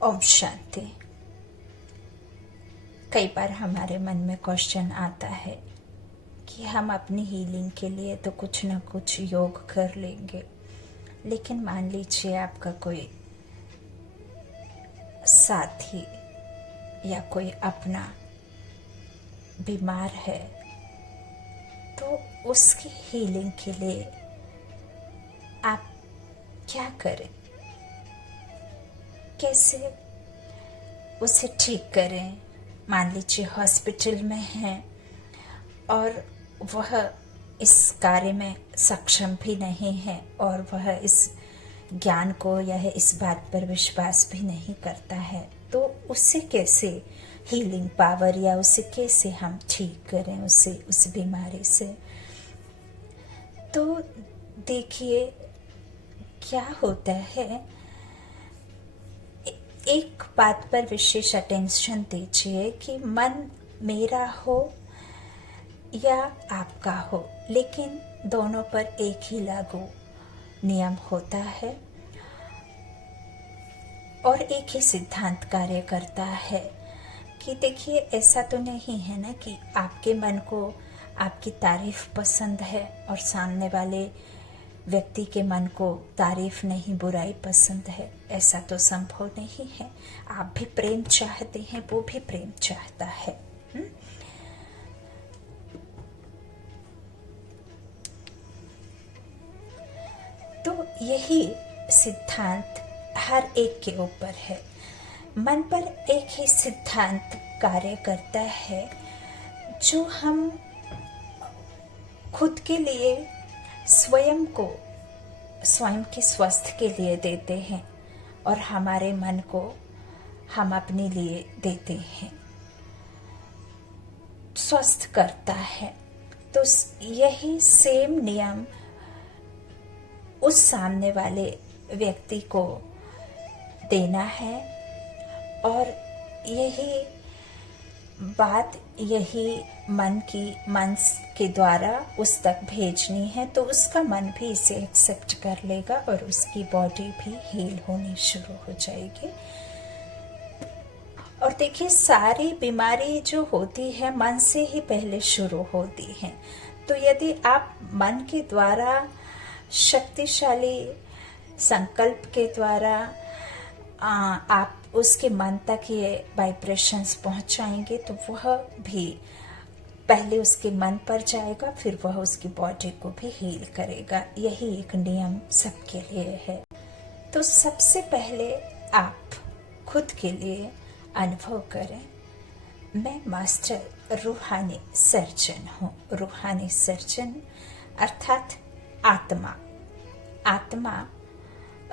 ओम शांति। कई बार हमारे मन में क्वेश्चन आता है कि हम अपनी हीलिंग के लिए तो कुछ ना कुछ योग कर लेंगे, लेकिन मान लीजिए आपका कोई साथी या कोई अपना बीमार है, तो उसकी हीलिंग के लिए आप क्या करें, कैसे उसे ठीक करें। मान लीजिए हॉस्पिटल में हैं और वह इस कार्य में सक्षम भी नहीं है और वह इस ज्ञान को या इस बात पर विश्वास भी नहीं करता है, तो उससे कैसे हीलिंग पावर या उसे कैसे हम ठीक करें उसे उस बीमारी से। तो देखिए क्या होता है, एक बात पर विशेष अटेंशन दीजिए कि मन मेरा हो या आपका हो, लेकिन दोनों पर एक ही लागू नियम होता है और एक ही सिद्धांत कार्य करता है। कि देखिए ऐसा तो नहीं है ना कि आपके मन को आपकी तारीफ पसंद है और सामने वाले व्यक्ति के मन को तारीफ नहीं, बुराई पसंद है। ऐसा तो संभव नहीं है। आप भी प्रेम चाहते हैं, वो भी प्रेम चाहता है। तो यही सिद्धांत हर एक के ऊपर है। मन पर एक ही सिद्धांत कार्य करता है जो हम खुद के लिए स्वयं के स्वस्थ के लिए देते हैं और हमारे मन को हम अपने लिए देते हैं, स्वस्थ करता है। तो यही सेम नियम उस सामने वाले व्यक्ति को देना है और यही बात यही मन के द्वारा उस तक भेजनी है, तो उसका मन भी इसे एक्सेप्ट कर लेगा और उसकी बॉडी भी हील होनी शुरू हो जाएगी। और देखिए सारी बीमारी जो होती है मन से ही पहले शुरू होती है। तो यदि आप मन के द्वारा शक्तिशाली संकल्प के द्वारा आप उसके मन तक ये वाइब्रेशंस पहुंचाएंगे, तो वह भी पहले उसके मन पर जाएगा, फिर वह उसकी बॉडी को भी हील करेगा। यही एक नियम सबके लिए है। तो सबसे पहले आप खुद के लिए अनुभव करें, मैं मास्टर रूहानी सर्जन हूँ। रूहानी सर्जन अर्थात आत्मा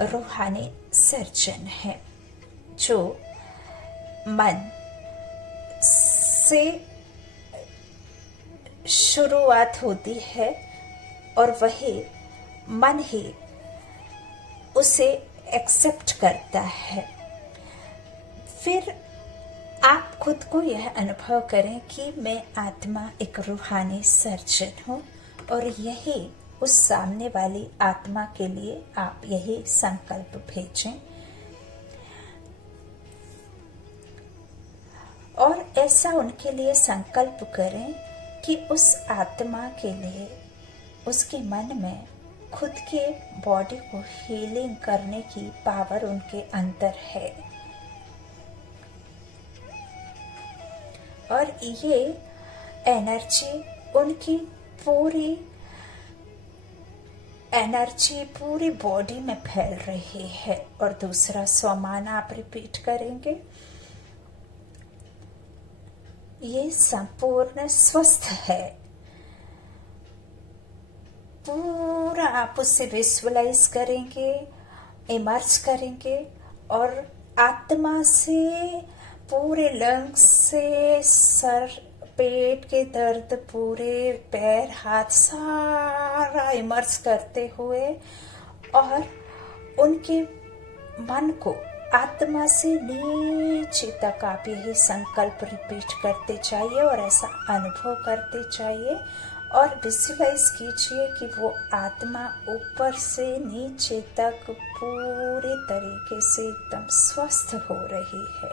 रूहानी सर्जन है, जो मन से शुरुआत होती है और वही मन ही उसे एक्सेप्ट करता है। फिर आप खुद को यह अनुभव करें कि मैं आत्मा एक रूहानी सर्जन हूँ और यही उस सामने वाली आत्मा के लिए आप यही संकल्प भेजें और ऐसा उनके लिए संकल्प करें कि उस आत्मा के लिए उसके मन में खुद के बॉडी को हीलिंग करने की पावर उनके अंदर है और ये एनर्जी उनकी पूरी बॉडी में फैल रही है। और दूसरा स्वमान आप रिपीट करेंगे, ये संपूर्ण स्वस्थ है। पूरा आप उससे विजुअलाइज करेंगे, इमर्ज करेंगे और आत्मा से पूरे लंग्स से सर, पेट के दर्द, पूरे पैर, हाथ सारा इमर्ज करते हुए और उनके मन को आत्मा से नीचे तक आप यही संकल्प रिपीट करते जाइए और ऐसा अनुभव करते जाइए और विजुअलाइज कीजिए कि वो आत्मा ऊपर से नीचे तक पूरे तरीके से एकदम स्वस्थ हो रही है,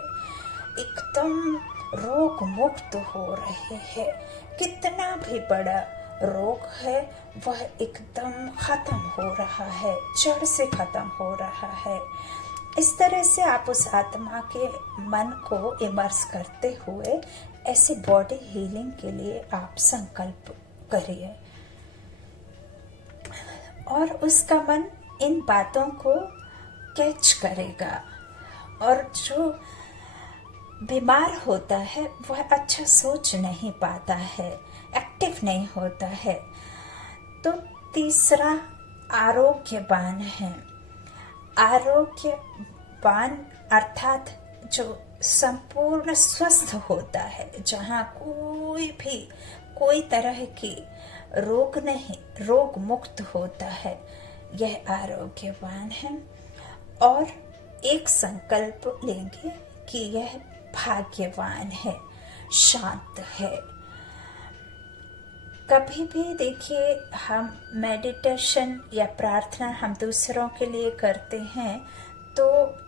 एकदम रोग मुक्त हो रही है। कितना भी बड़ा रोग है वह एकदम खत्म हो रहा है, जड़ से खत्म हो रहा है। इस तरह से आप उस आत्मा के मन को इमर्स करते हुए ऐसे बॉडी हीलिंग के लिए आप संकल्प करिए और उसका मन इन बातों को कैच करेगा। और जो बीमार होता है वह अच्छा सोच नहीं पाता है, एक्टिव नहीं होता है। तो तीसरा आरोग्यवान है। आरोग्यवान अर्थात जो संपूर्ण स्वस्थ होता है, जहाँ कोई तरह की रोग नहीं, रोग मुक्त होता है, यह आरोग्यवान है। और एक संकल्प लेंगे कि यह भाग्यवान है, शांत है। कभी भी देखिए, हम मेडिटेशन या प्रार्थना हम दूसरों के लिए करते हैं तो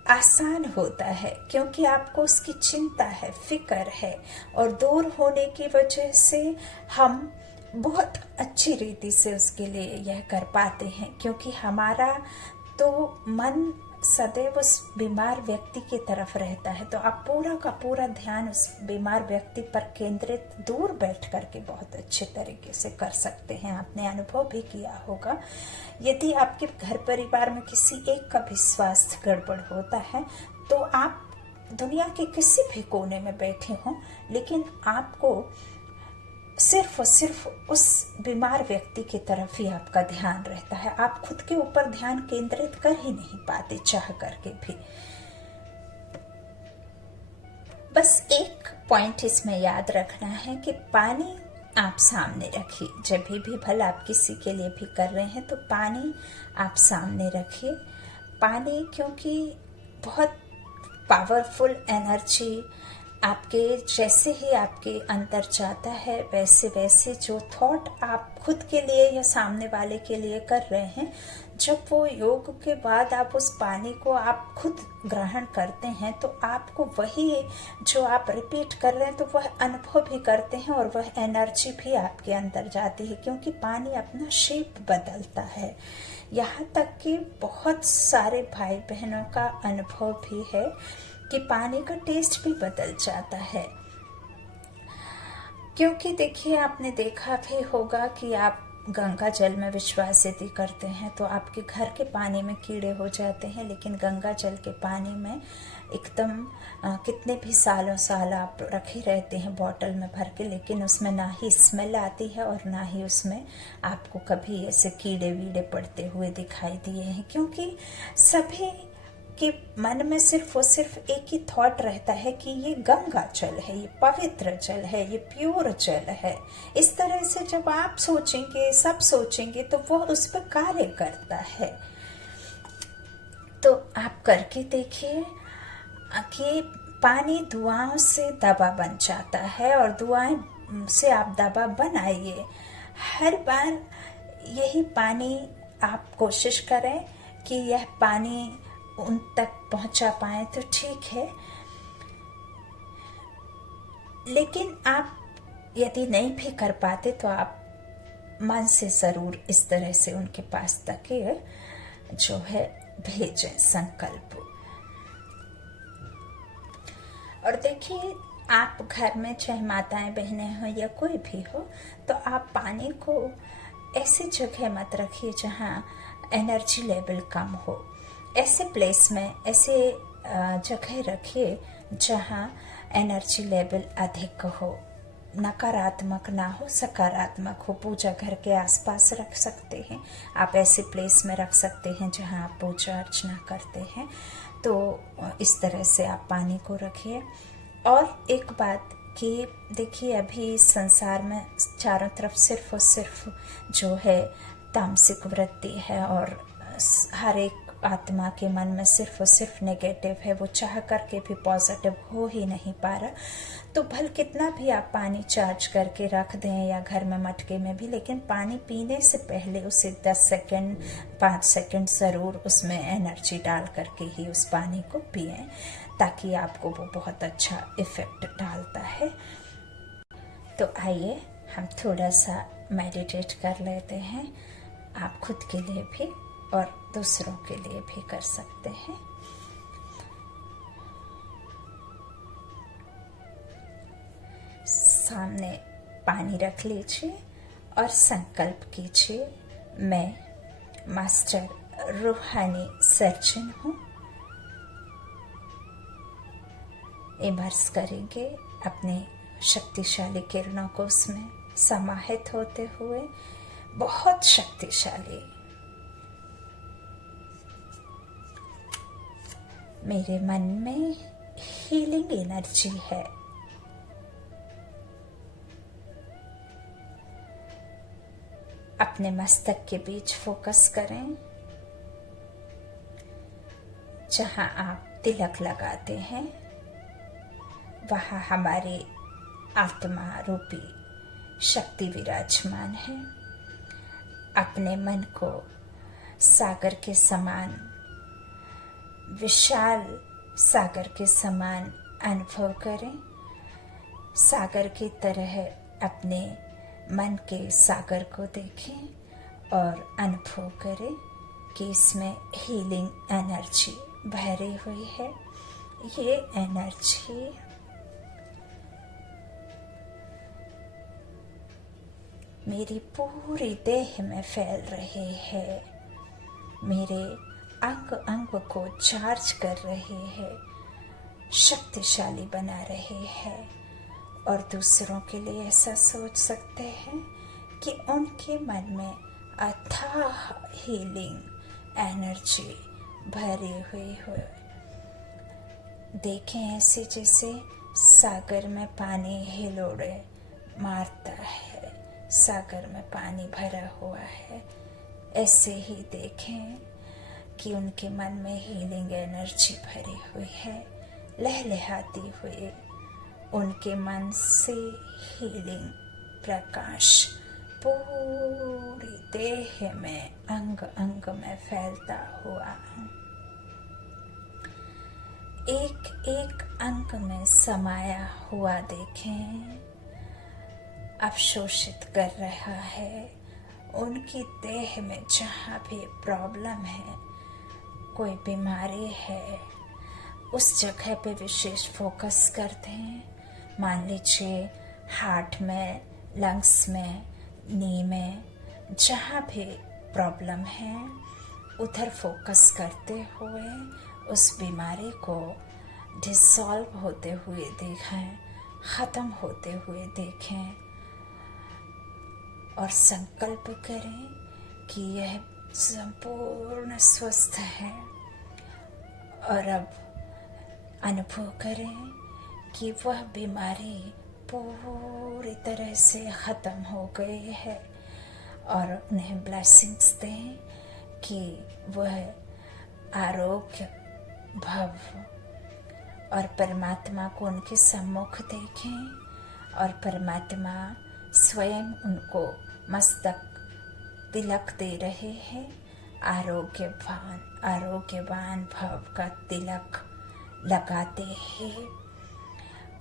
आसान होता है, क्योंकि आपको उसकी चिंता है, फिक्र है, और दूर होने की वजह से हम बहुत अच्छी रीति से उसके लिए यह कर पाते हैं, क्योंकि हमारा तो मन सदैव उस बीमार व्यक्ति की तरफ रहता है। तो आप पूरा का पूरा ध्यान उस बीमार व्यक्ति पर केंद्रित दूर बैठ करके बहुत अच्छे तरीके से कर सकते हैं। आपने अनुभव भी किया होगा, यदि आपके घर परिवार में किसी एक का भी स्वास्थ्य गड़बड़ होता है तो आप दुनिया के किसी भी कोने में बैठे हों, लेकिन आपको सिर्फ और सिर्फ उस बीमार व्यक्ति की तरफ ही आपका ध्यान रहता है। आप खुद के ऊपर ध्यान केंद्रित कर ही नहीं पाते, चाह करके भी। बस एक पॉइंट इसमें याद रखना है कि पानी आप सामने रखिए। जब भी भला आप किसी के लिए भी कर रहे हैं तो पानी आप सामने रखिए। पानी क्योंकि बहुत पावरफुल एनर्जी आपके जैसे ही आपके अंदर जाता है, वैसे वैसे जो थॉट आप खुद के लिए या सामने वाले के लिए कर रहे हैं, जब वो योग के बाद आप उस पानी को आप खुद ग्रहण करते हैं तो आपको वही जो आप रिपीट कर रहे हैं तो वह अनुभव भी करते हैं और वह एनर्जी भी आपके अंदर जाती है, क्योंकि पानी अपना शेप बदलता है। यहाँ तक कि बहुत सारे भाई बहनों का अनुभव भी है कि पानी का टेस्ट भी बदल जाता है। क्योंकि देखिए, आपने देखा भी होगा कि आप गंगा जल में विश्वास यदि करते हैं तो आपके घर के पानी में कीड़े हो जाते हैं, लेकिन गंगा जल के पानी में एकदम कितने भी सालों साल आप रखे रहते हैं बॉटल में भर के, लेकिन उसमें ना ही स्मेल आती है और ना ही उसमें आपको कभी ऐसे कीड़े वीड़े पड़ते हुए दिखाई दिए हैं। क्योंकि सभी कि मन में सिर्फ और सिर्फ एक ही थॉट रहता है कि ये गंगा जल है, ये पवित्र जल है, ये प्योर जल है। इस तरह से जब आप सोचेंगे, सब सोचेंगे, तो वह उस पर कार्य करता है। तो आप करके देखिए कि पानी दुआओं से दवा बन जाता है, और दुआएं से आप दवा बनाइए। हर बार यही पानी आप कोशिश करें कि यह पानी उन तक पहुंचा पाए तो ठीक है, लेकिन आप यदि नहीं भी कर पाते तो आप मन से जरूर इस तरह से उनके पास तक जो है भेजें संकल्प। और देखिए, आप घर में चाहे माताएं बहनें हो या कोई भी हो, तो आप पानी को ऐसी जगह मत रखिए जहां एनर्जी लेवल कम हो। ऐसे प्लेस में, ऐसे जगह रखिए जहाँ एनर्जी लेवल अधिक हो, नकारात्मक ना हो, सकारात्मक हो। पूजा घर के आसपास रख सकते हैं आप, ऐसे प्लेस में रख सकते हैं जहाँ आप पूजा अर्चना करते हैं। तो इस तरह से आप पानी को रखिए। और एक बात कि देखिए, अभी संसार में चारों तरफ सिर्फ और सिर्फ जो है तामसिक वृत्ति है, और हर एक आत्मा के मन में सिर्फ और सिर्फ नेगेटिव है, वो चाह करके भी पॉजिटिव हो ही नहीं पा रहा, तो भल कितना भी आप पानी चार्ज करके रख दें या घर में मटके में भी, लेकिन पानी पीने से पहले उसे 10 सेकंड 5 सेकंड ज़रूर उसमें एनर्जी डाल करके ही उस पानी को पिएं, ताकि आपको वो बहुत अच्छा इफ़ेक्ट डालता है। तो आइए हम थोड़ा सा मेडिटेट कर लेते हैं। आप खुद के लिए भी और दूसरों के लिए भी कर सकते हैं। सामने पानी रख लीजिए और संकल्प कीजिए, मैं मास्टर रूहानी सर्जन हूँ। इमर्स करेंगे अपने शक्तिशाली किरणों को उसमें समाहित होते हुए, बहुत शक्तिशाली। मेरे मन में हीलिंग एनर्जी है। अपने मस्तक के बीच फोकस करें, जहां आप तिलक लगाते हैं वहां हमारी आत्मा रूपी शक्ति विराजमान है। अपने मन को सागर के समान, विशाल सागर के समान अनुभव करें। सागर की तरह अपने मन के सागर को देखें और अनुभव करें कि इसमें हीलिंग एनर्जी भरी हुई है। ये एनर्जी मेरी पूरी देह में फैल रही है, मेरे अंग अंग को चार्ज कर रही है, शक्तिशाली बना रही है। और दूसरों के लिए ऐसा सोच सकते हैं कि उनके मन में अथाह हीलिंग एनर्जी भरी हुई हो। देखें ऐसे जैसे सागर में पानी हिलोड़े मारता है, सागर में पानी भरा हुआ है। ऐसे ही देखें कि उनके मन में हीलिंग एनर्जी भरी हुई है, लहलहाती हुई। उनके मन से हीलिंग प्रकाश पूरी देह में अंग अंग में फैलता हुआ, एक एक अंग में समाया हुआ देखें, अवशोषित कर रहा है। उनकी देह में जहाँ भी प्रॉब्लम है, कोई बीमारी है, उस जगह पे विशेष फोकस करते हैं। मान लीजिए हार्ट में, लंग्स में, नी में, जहाँ भी प्रॉब्लम है उधर फोकस करते हुए उस बीमारी को डिसॉल्व होते हुए देखें, ख़त्म होते हुए देखें और संकल्प करें कि यह संपूर्ण स्वस्थ है। और अब अनुभव करें कि वह बीमारी पूरी तरह से ख़त्म हो गई है और उन्हें ब्लेसिंग्स दें कि वह आरोग्य भव और परमात्मा को उनके सम्मुख देखें और परमात्मा स्वयं उनको मस्तक तिलक दे रहे हैं। आरोग्यवान भव का तिलक लगाते हैं।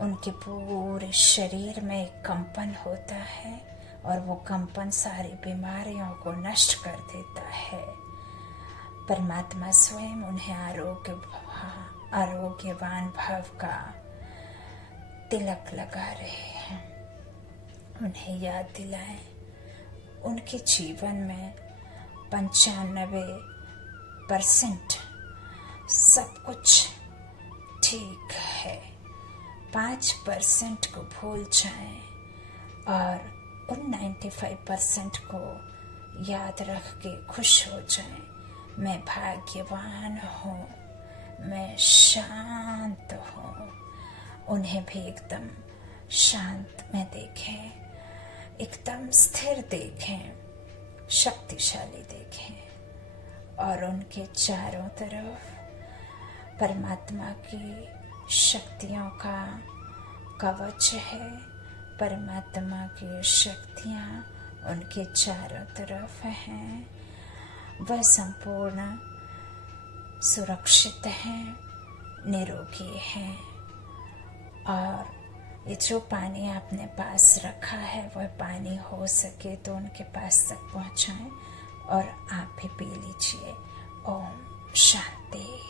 उनके पूरे शरीर में एक कंपन होता है और वो कंपन सारी बीमारियों को नष्ट कर देता है। परमात्मा स्वयं उन्हें आरोग्यवान भव का तिलक लगा रहे हैं। उन्हें याद दिलाएं उनके जीवन में 95% सब कुछ ठीक है। 5% को भूल जाएं और उन 95% को याद रख के खुश हो जाएं। मैं भाग्यवान हूँ, मैं शांत हूँ। उन्हें भी एकदम शांत में देखें, एकदम स्थिर देखें, शक्तिशाली देखें और उनके चारों तरफ परमात्मा की शक्तियों का कवच है। परमात्मा की शक्तियाँ उनके चारों तरफ हैं। वह संपूर्ण सुरक्षित हैं, निरोगी हैं। और ये जो पानी आपने पास रखा है वह पानी हो सके तो उनके पास तक पहुँचाएं और आप भी पी लीजिए। ओम शांति।